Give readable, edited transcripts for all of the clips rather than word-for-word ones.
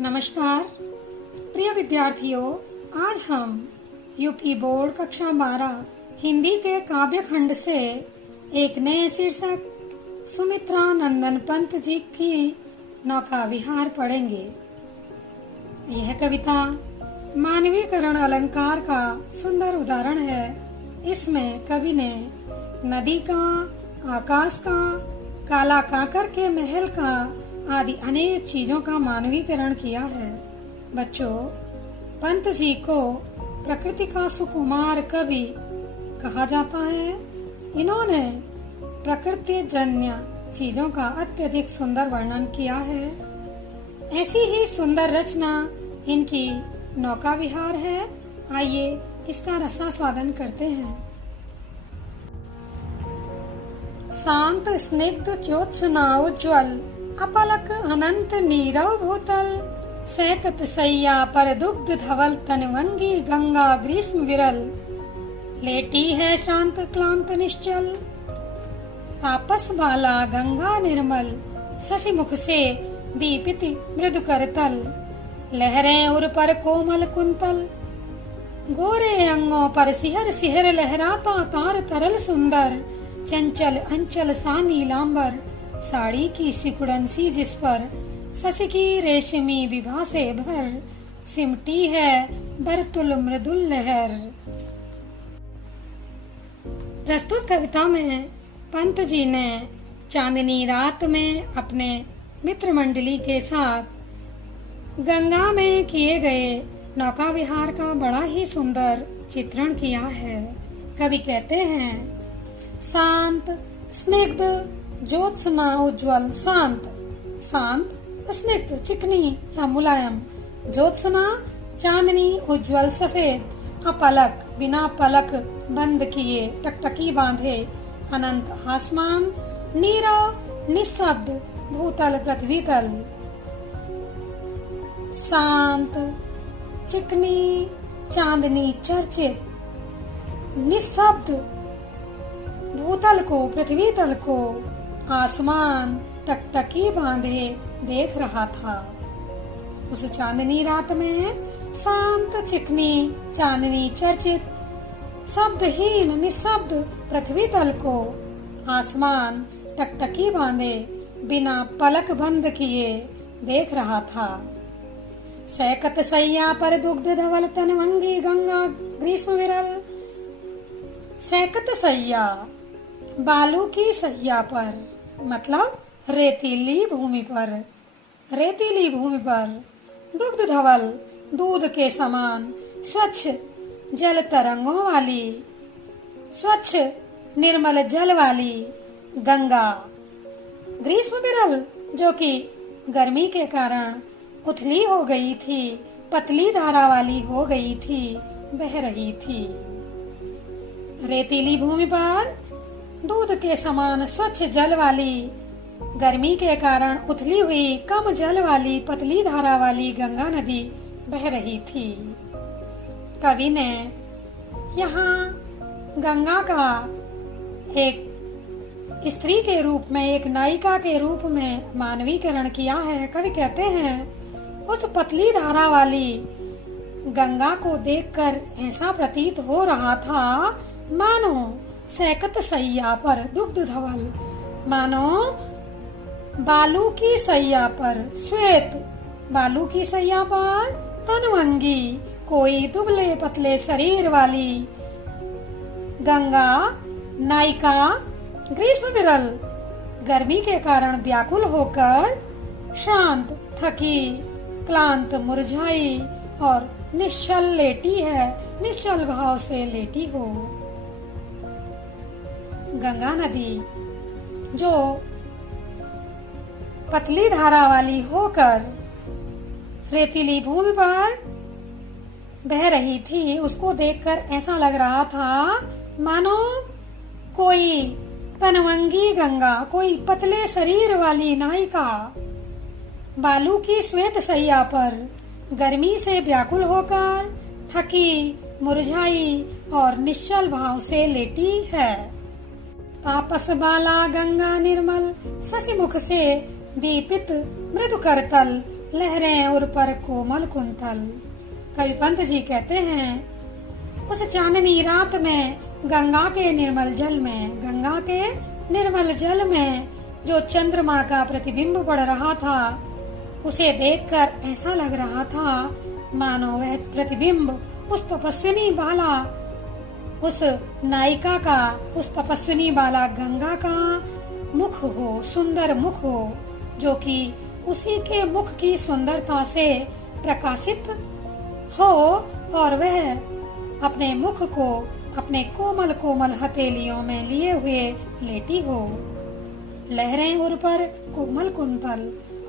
नमस्कार प्रिय विद्यार्थियों, आज हम यूपी बोर्ड कक्षा 12 हिंदी के काव्य खंड से एक नए शीर्षक सुमित्रा नंदन पंत जी की नौका विहार पढ़ेंगे। यह कविता मानवीकरण अलंकार का सुंदर उदाहरण है। इसमें कवि ने नदी का, आकाश का, काला काकर के महल का आदि अनेक चीजों का मानवीकरण किया है। बच्चों, पंत जी को प्रकृति का सुकुमार कवि कहा जाता है। इन्होंने प्रकृति जन्य चीजों का अत्यधिक सुंदर वर्णन किया है। ऐसी ही सुंदर रचना इनकी नौका विहार है। आइए इसका रसास्वादन करते हैं। शांत स्निग्ध ज्योत्सना उज्ज्वल अपलक अनंत नीरव भूतल, सैकत सैया पर दुग्ध धवल तनवंगी गंगा ग्रीष्म विरल, लेटी है शांत क्लांत निश्चल, तापस बाला गंगा निर्मल, शशि मुख से दीपित मृदु करतल, लहरें उर पर कोमल कुंतल, गोरे अंगों पर सिहर सिहर लहराता तार तरल सुंदर, चंचल अंचल सा नीलांबर, साड़ी की सिकुड़न सी जिस पर शशि की रेशमी विभा से भर, सिमटी है बरतुल मृदुल लहर। प्रस्तुत कविता में पंत जी ने चांदनी रात में अपने मित्र मंडली के साथ गंगा में किए गए नौका विहार का बड़ा ही सुंदर चित्रण किया है। कवि कहते हैं, शांत स्निग्ध ज्योत्सना उज्ज्वल, शांत शांत, स्निग्ध चिकनी या मुलायम, ज्योत्सना चांदनी, उज्ज्वल सफेद, अपलक बिना पलक बंद किए टकटकी बांधे, अनंत आसमान, नीरव निःशब्द भूतल पृथ्वी तल, शांत चिकनी चांदनी चर्चित, निःशब्द भूतल को पृथ्वी तल को आसमान टकटकी बांधे देख रहा था। उस चांदनी रात में शांत चिकनी चांदनी चर्चित, शब्दहीन निःशब्द पृथ्वी तल को आसमान टकटकी बांधे बिना पलक बंद किए देख रहा था। सैकत सैया पर दुग्ध धवल तनवंगी गंगा ग्रीष्म विरल, सैकत सैया बालू की सैया पर, मतलब रेतीली भूमि पर, रेतीली भूमि पर, दुग्ध धवल दूध के समान, स्वच्छ जल तरंगों वाली, स्वच्छ निर्मल जल वाली गंगा, ग्रीष्म विरल जो कि गर्मी के कारण उथली हो गई थी, पतली धारा वाली हो गई थी, बह रही थी। रेतीली भूमि पर दूध के समान स्वच्छ जल वाली, गर्मी के कारण उथली हुई कम जल वाली पतली धारा वाली गंगा नदी बह रही थी। कवि ने यहाँ गंगा का एक स्त्री के रूप में, एक नायिका के रूप में मानवीकरण किया है। कवि कहते हैं, उस पतली धारा वाली गंगा को देखकर ऐसा प्रतीत हो रहा था मानो सैकत सैया पर दुग्ध धवल, मानो बालू की सैया पर, श्वेत बालू की सैया पर तनवंगी कोई दुबले पतले शरीर वाली गंगा नायिका, ग्रीष्म विरल गर्मी के कारण व्याकुल होकर, शांत थकी क्लांत मुरझाई और निश्चल लेटी है, निश्चल भाव से लेटी हो। गंगा नदी जो पतली धारा वाली होकर रेतीली भूमि पर बह रही थी, उसको देखकर ऐसा लग रहा था मानो कोई तनवंगी गंगा, कोई पतले शरीर वाली नायिका बालू की श्वेत सैया पर गर्मी से व्याकुल होकर, थकी मुरझाई और निश्चल भाव से लेटी है। तापस बाला गंगा निर्मल, शशि मुख से दीपित मृदु करतल, लहरें उर पर कोमल कुंतल। कवि पंत जी कहते हैं, उस चांदनी रात में गंगा के निर्मल जल में जो चंद्रमा का प्रतिबिंब पड़ रहा था, उसे देखकर ऐसा लग रहा था मानो वह प्रतिबिंब उस तपस्विनी बाला गंगा का मुख हो, सुंदर मुख हो, जो कि उसी के मुख की सुंदरता से प्रकाशित हो और वह अपने मुख को अपने कोमल कोमल हथेलियों में लिए हुए लेटी हो। लहरें उर पर कोमल कुंतल,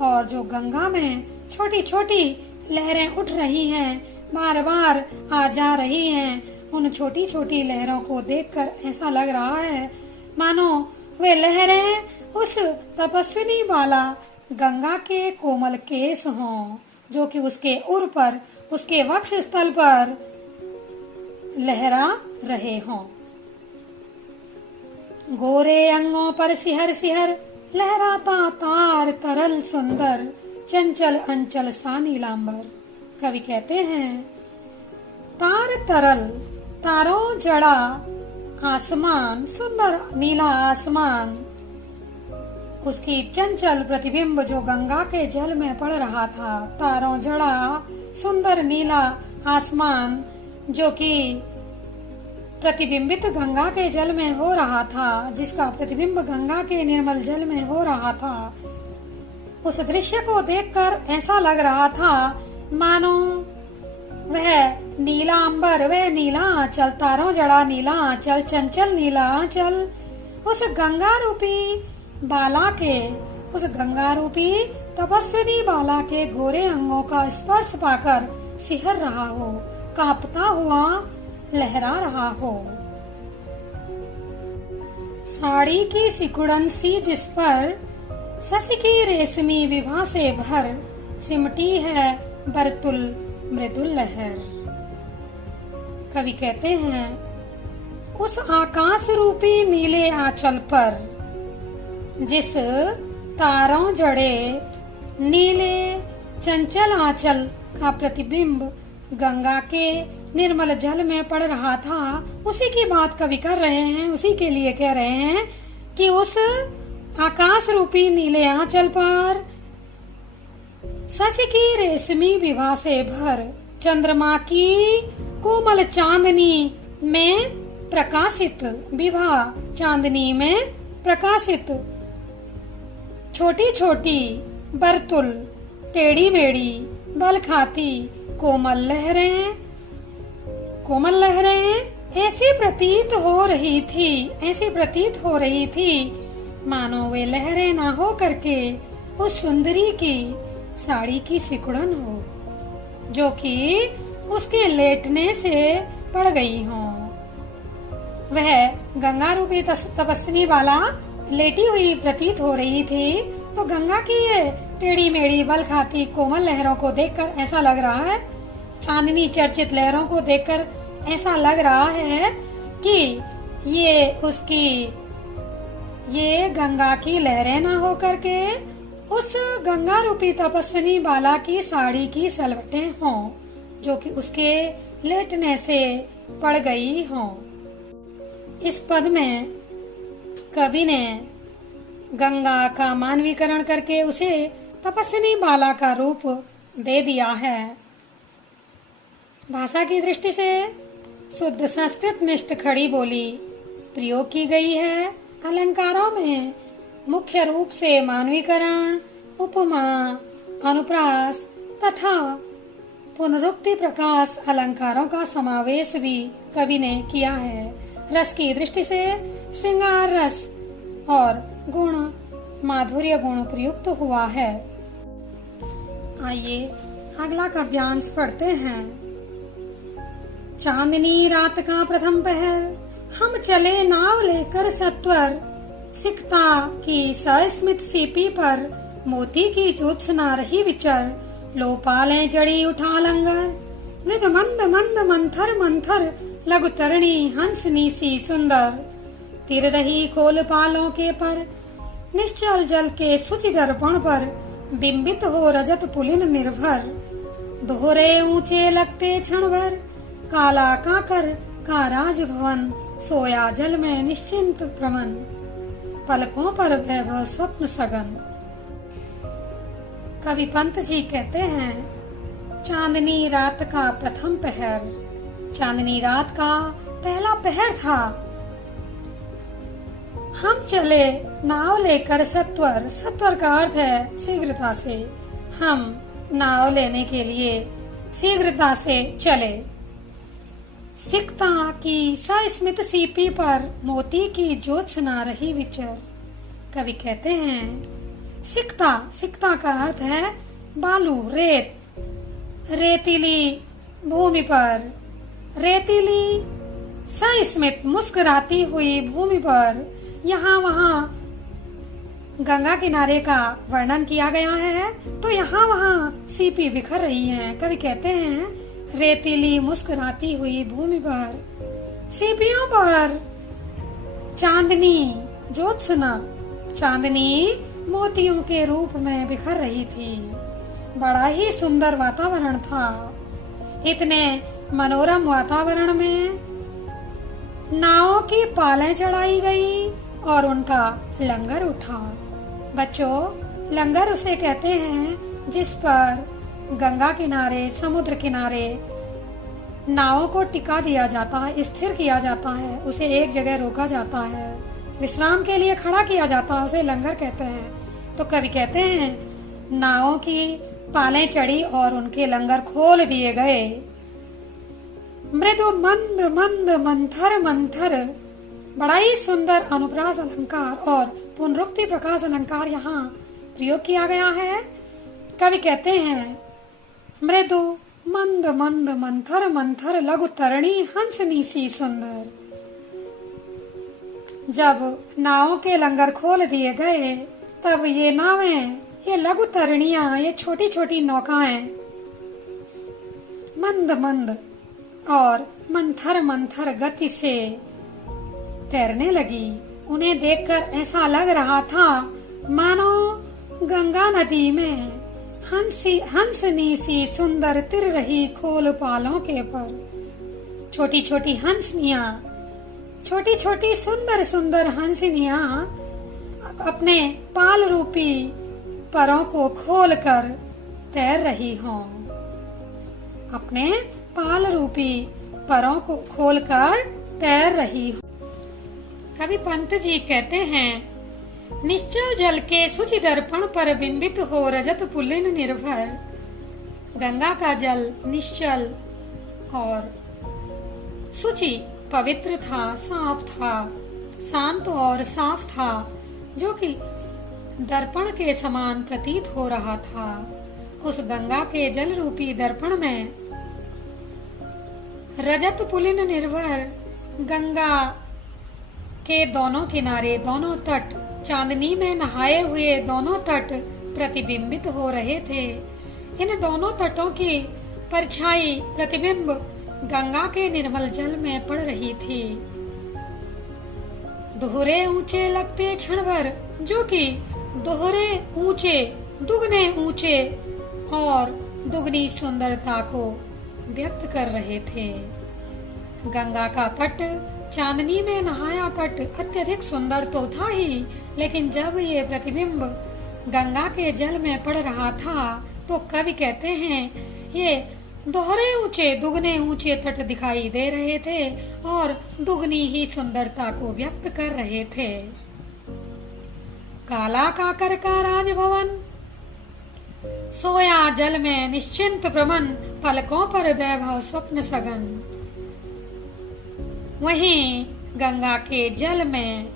और जो गंगा में छोटी छोटी लहरें उठ रही हैं, बार बार आ जा रही हैं, उन छोटी छोटी लहरों को देखकर ऐसा लग रहा है मानो वे लहरें उस तपस्विनी बाला गंगा के कोमल केस हों, जो कि उसके उर पर, उसके वक्ष स्थल पर लहरा रहे हों। गोरे अंगों पर सिहर सिहर लहराता तार तरल सुंदर, चंचल अंचल सा नीलांबर। कवि कहते हैं, तार तरल, तारों जड़ा आसमान, सुंदर नीला आसमान, उसकी चंचल प्रतिबिंब जो गंगा के जल में पड़ रहा था। तारों जड़ा सुंदर नीला आसमान जो कि प्रतिबिंबित गंगा के जल में हो रहा था, जिसका प्रतिबिंब गंगा के निर्मल जल में हो रहा था, उस दृश्य को देखकर ऐसा लग रहा था मानो वह नीला अंबर, वह नीला आंचल, तारों जड़ा नीला आंचल, चंचल नीला आंचल उस गंगा रूपी तपस्विनी बाला के गोरे अंगों का स्पर्श पाकर सिहर रहा हो, कांपता हुआ लहरा रहा हो। साड़ी की सिकुड़न सी जिस पर शशि की रेशमी विभा से भर, सिमटी है बरतुल मृदुल लहर। कवि कहते हैं, उस आकाश रूपी नीले आंचल पर जिस तारों जड़े नीले चंचल आंचल का प्रतिबिंब गंगा के निर्मल जल में पड़ रहा था, उसी की बात कवि कर रहे हैं, उसी के लिए कह रहे हैं कि उस आकाश रूपी नीले आंचल पर शशि की रेशमी विभा से भर, चंद्रमा की कोमल चांदनी में प्रकाशित, विभा चांदनी में प्रकाशित छोटी छोटी बरतुल, टेढ़ी मेढ़ी, बल खाती कोमल लहरें ऐसी प्रतीत हो रही थी मानो वे लहरें ना हो करके उस सुंदरी की साड़ी की सिकुड़न हो, जो कि उसके लेटने से पड़ गई हो। वह गंगा रूपी तपस्विनी वाला लेटी हुई प्रतीत हो रही थी, तो गंगा की ये टेढ़ी मेढ़ी बल खाती कोमल लहरों को देखकर ऐसा लग रहा है, चांदनी चर्चित लहरों को देखकर ऐसा लग रहा है कि ये गंगा की लहरें ना हो करके उस गंगा रूपी तपस्विनी बाला की साड़ी की सलवटें हों, जो कि उसके लेटने से पड़ गई हों। इस पद में कवि ने गंगा का मानवीकरण करके उसे तपस्विनी बाला का रूप दे दिया है। भाषा की दृष्टि से शुद्ध संस्कृत निष्ठ खड़ी बोली प्रयोग की गई है। अलंकारों में मुख्य रूप से मानवीकरण, उपमा, अनुप्रास तथा पुनरुक्ति प्रकाश अलंकारों का समावेश भी कवि ने किया है। रस की दृष्टि से श्रृंगार रस और गुण, माधुर्य गुण प्रयुक्त हुआ है। आइए अगला काव्यांश पढ़ते हैं। चांदनी रात का प्रथम पहर, हम चले नाव लेकर सत्वर, सिकता की सस्मित सीपी पर, मोती की ज्योत्सना रही विचर, लो पालें जड़ी उठा लंगर, मृद मंद मंद मंथर मंथर, लघु तरणी हंसनी सी सुंदर, तिर रही खोल पालों के पर, निश्चल जल के सुचि दर्पण पर, बिंबित हो रजत पुलिन निर्भर, दोहरे ऊंचे लगते क्षण भर, काला काकर का राजभवन, सोया जल में निश्चिंत प्रमन, पलकों पर वैभव स्वप्न सगन। कवि पंत जी कहते हैं, चांदनी रात का प्रथम पहर, चांदनी रात का पहला पहर था। हम चले नाव लेकर सत्वर, सत्वर का अर्थ है शीघ्रता से। हम नाव लेने के लिए शीघ्रता से चले। सिकता की सस्मित सीपी पर मोती की ज्योत्सना रही विचर। कवि कहते हैं, सिकता, सिकता का अर्थ है बालू, रेत, रेतीली भूमि पर, रेतीली सस्मित मुस्कुराती हुई भूमि पर, यहाँ वहाँ गंगा किनारे का वर्णन किया गया है। तो यहाँ वहाँ सीपी बिखर रही हैं। कवि कहते हैं, रेतीली मुस्कुराती हुई भूमि पर, सीपियों पर चांदनी ज्योत्सना, चांदनी मोतियों के रूप में बिखर रही थी। बड़ा ही सुंदर वातावरण था। इतने मनोरम वातावरण में नावों की पालें चढ़ाई गई और उनका लंगर उठा। बच्चों, लंगर उसे कहते हैं जिस पर गंगा किनारे, समुद्र किनारे नावों को टिका दिया जाता है, स्थिर किया जाता है, उसे एक जगह रोका जाता है, विश्राम के लिए खड़ा किया जाता है, उसे लंगर कहते हैं। तो कवि कहते हैं, नावों की पालें चढ़ी और उनके लंगर खोल दिए गए। मृदु मंद मंद मंथर मंथर, बड़ा ही सुंदर अनुप्रास अलंकार और पुनरुक्ति प्रकाश अलंकार यहाँ प्रयोग किया गया है। कवि कहते हैं, मृदु मंद मंद मंथर मंथर, लघु तरणी हंसनी सी सुंदर। जब नावों के लंगर खोल दिए गए, तब ये नावें, ये लघु तरणियां, ये छोटी छोटी नौकाएं मंद मंद और मंथर मंथर गति से तैरने लगी। उन्हें देखकर ऐसा लग रहा था मानो गंगा नदी में हंसनी सी सुंदर तिर रही खोल पालों के पर। छोटी छोटी हंसनियां, छोटी छोटी सुंदर सुंदर हंसनियां अपने पाल रूपी परों को खोलकर तैर रही हों, अपने पाल रूपी परों को खोलकर तैर रही हो। कवि पंत जी कहते हैं, निश्चल जल के शुचि दर्पण पर बिंबित हो रजत पुलिन निर्भर। गंगा का जल निश्चल और शुचि, पवित्र था, साफ था, शांत और साफ था, जो कि दर्पण के समान प्रतीत हो रहा था। उस गंगा के जल रूपी दर्पण में रजत पुलिन निर्भर, गंगा के दोनों किनारे, दोनों तट, चांदनी में नहाए हुए दोनों तट प्रतिबिंबित हो रहे थे। इन दोनों तटों की परछाई, प्रतिबिंब गंगा के निर्मल जल में पड़ रही थी। दोहरे ऊंचे लगते क्षण भर, जो कि दोहरे ऊंचे, दुगने ऊंचे और दुगनी सुंदरता को व्यक्त कर रहे थे। गंगा का तट, चांदनी में नहाया तट अत्यधिक सुंदर तो था ही, लेकिन जब ये प्रतिबिंब गंगा के जल में पड़ रहा था, तो कवि कहते हैं, ये दोहरे ऊंचे, दुगने ऊंचे तट दिखाई दे रहे थे और दुगनी ही सुंदरता को व्यक्त कर रहे थे। काला काकर का राजभवन, सोया जल में निश्चिंत प्रमन, पलकों पर वैभव स्वप्न सगन। वहीं गंगा के जल में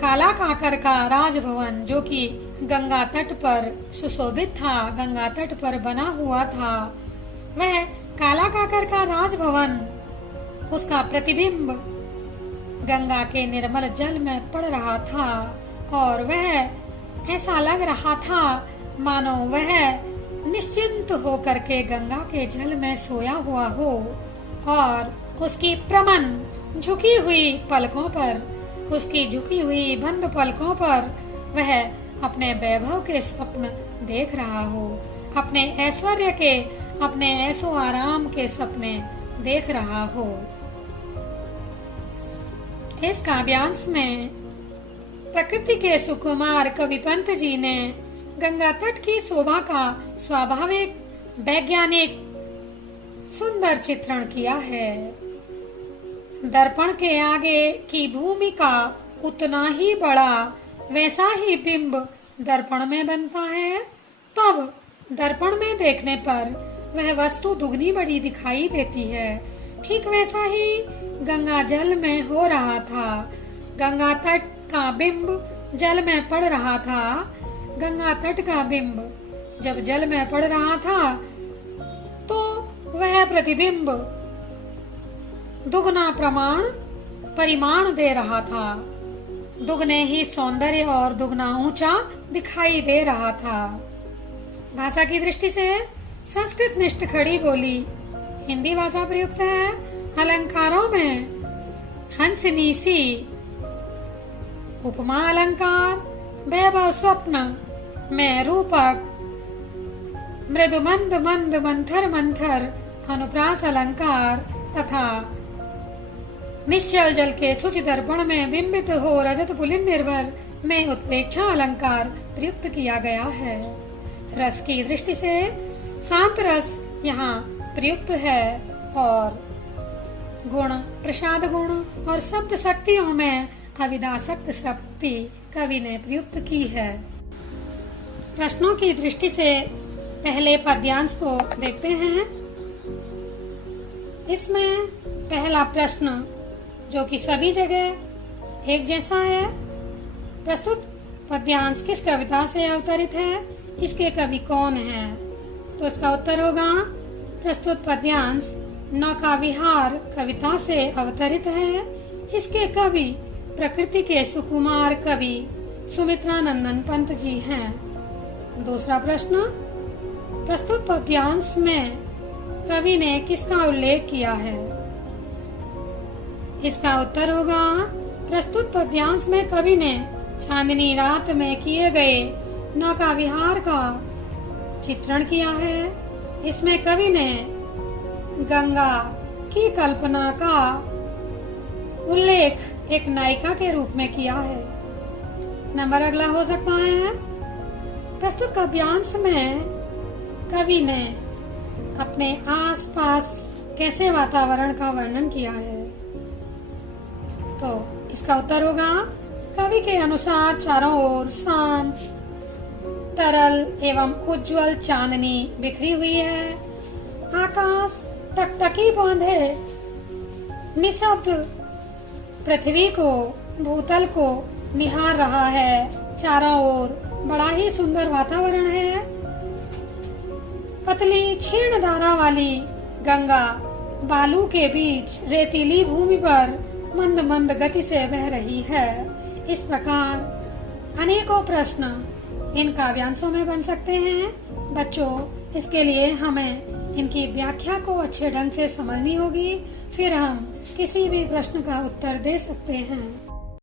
काला काकर का राजभवन, जो कि गंगा तट पर सुशोभित था, गंगा तट पर बना हुआ था, वह काला काकर का राजभवन, उसका प्रतिबिंब गंगा के निर्मल जल में पड़ रहा था और वह ऐसा लग रहा था मानो वह निश्चिंत होकर के गंगा के जल में सोया हुआ हो और उसकी प्रमन झुकी हुई पलकों पर, उसकी झुकी हुई बंद पलकों पर वह अपने वैभव के स्वप्न देख रहा हो, अपने ऐश्वर्य के, अपने ऐशो आराम के सपने देख रहा हो। इस काव्यांश में प्रकृति के सुकुमार कवि पंत जी ने गंगा तट की शोभा का स्वाभाविक वैज्ञानिक सुंदर चित्रण किया है। दर्पण के आगे की भूमिका उतना ही बड़ा, वैसा ही बिंब दर्पण में बनता है। तब दर्पण में देखने पर वह वस्तु दुगनी बड़ी दिखाई देती है। ठीक वैसा ही गंगा जल में हो रहा था। गंगा तट का बिंब जल में पड़ रहा था। गंगा तट का बिंब जब जल में पड़ रहा था तो वह प्रतिबिंब दुगना परिमाण दे रहा था। दुगने ही सौंदर्य और दुगना ऊंचा दिखाई दे रहा था। भाषा की दृष्टि से संस्कृत निष्ठ खड़ी बोली हिंदी भाषा प्रयुक्त है। अलंकारों में हंसनी सी, उपमा अलंकार, वैभव स्वप्न में रूपक, मृदु मंद मंद मंथर मंथर अनुप्रास अलंकार तथा निश्चल जल के शुचि दर्पण में बिंबित हो रजत पुलिन निर्भर में उत्प्रेक्षा अलंकार प्रयुक्त किया गया है। रस की दृष्टि से शांत रस यहाँ प्रयुक्त है और गुण प्रसाद गुण और शब्द शक्तियों में अविदाशक्त शक्ति कवि ने प्रयुक्त की है। प्रश्नों की दृष्टि से पहले पद्यांश को देखते हैं। इसमें पहला प्रश्न जो कि सभी जगह एक जैसा है, प्रस्तुत पद्यांश किस कविता से अवतरित है, इसके कवि कौन हैं? तो इसका उत्तर होगा प्रस्तुत पद्यांश नौका विहार कविता से अवतरित है। इसके कवि प्रकृति के सुकुमार कवि सुमित्रानंदन पंत जी हैं। दूसरा प्रश्न, प्रस्तुत पद्यांश में कवि ने किसका उल्लेख किया है? इसका उत्तर होगा प्रस्तुत पद्यांश में कवि ने चांदनी रात में किए गए नौका विहार का चित्रण किया है। इसमें कवि ने गंगा की कल्पना का उल्लेख एक नायिका के रूप में किया है। नंबर अगला हो सकता है, प्रस्तुत काव्यांश में कवि ने अपने आसपास कैसे वातावरण का वर्णन किया है? तो इसका उत्तर होगा कवि के अनुसार चारों ओर शांत, तरल एवं उज्जवल चांदनी बिखरी हुई है। आकाश टकटकी बांधे निशब्द पृथ्वी को, भूतल को निहार रहा है। चारों ओर बड़ा ही सुंदर वातावरण है। पतली क्षीण धारा वाली गंगा बालू के बीच रेतीली भूमि पर मंद मंद गति से बह रही है। इस प्रकार अनेकों प्रश्न इन काव्यांशों में बन सकते हैं। बच्चों, इसके लिए हमें इनकी व्याख्या को अच्छे ढंग से समझनी होगी, फिर हम किसी भी प्रश्न का उत्तर दे सकते हैं।